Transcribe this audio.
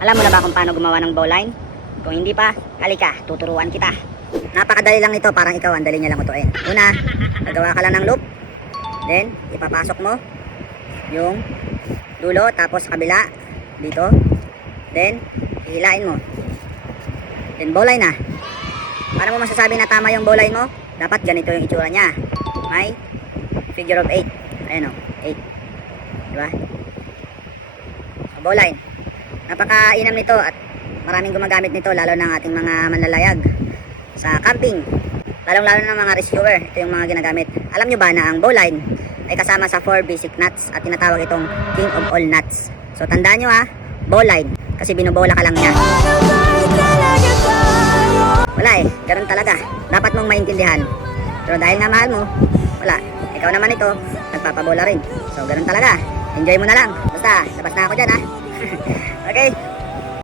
Alam mo na ba kung paano gumawa ng bowline? Kung hindi pa, halika, tuturuan kita. Napakadali lang nito, parang ikaw ang dali niya lang utuin. Una, gagawa ka lang ng loop. Then, ipapasok mo yung dulo, tapos sa kabila, dito. Then, hihilain mo. Then, bowline na. Paano mo masasabi na tama yung bowline mo? Dapat ganito yung itsura niya. May figure of 8. Ayan o, 8. Diba? Bowline. Napakainam nito at maraming gumagamit nito, lalo ng ating mga manlalayag sa camping, lalong-lalo ng mga rescuer. Ito yung mga ginagamit. Alam nyo ba na ang bowline ay kasama sa 4 basic nuts at tinatawag itong king of all nuts. So tandaan nyo ha, bowline, kasi binubola ka lang niya. Wala eh, ganun talaga. Dapat mong maintindihan. Pero dahil nga mahal mo, wala. Ikaw naman ito, nagpapabola rin. So ganun talaga. Enjoy mo na lang. Basta, labas na ako dyan ha. Okay.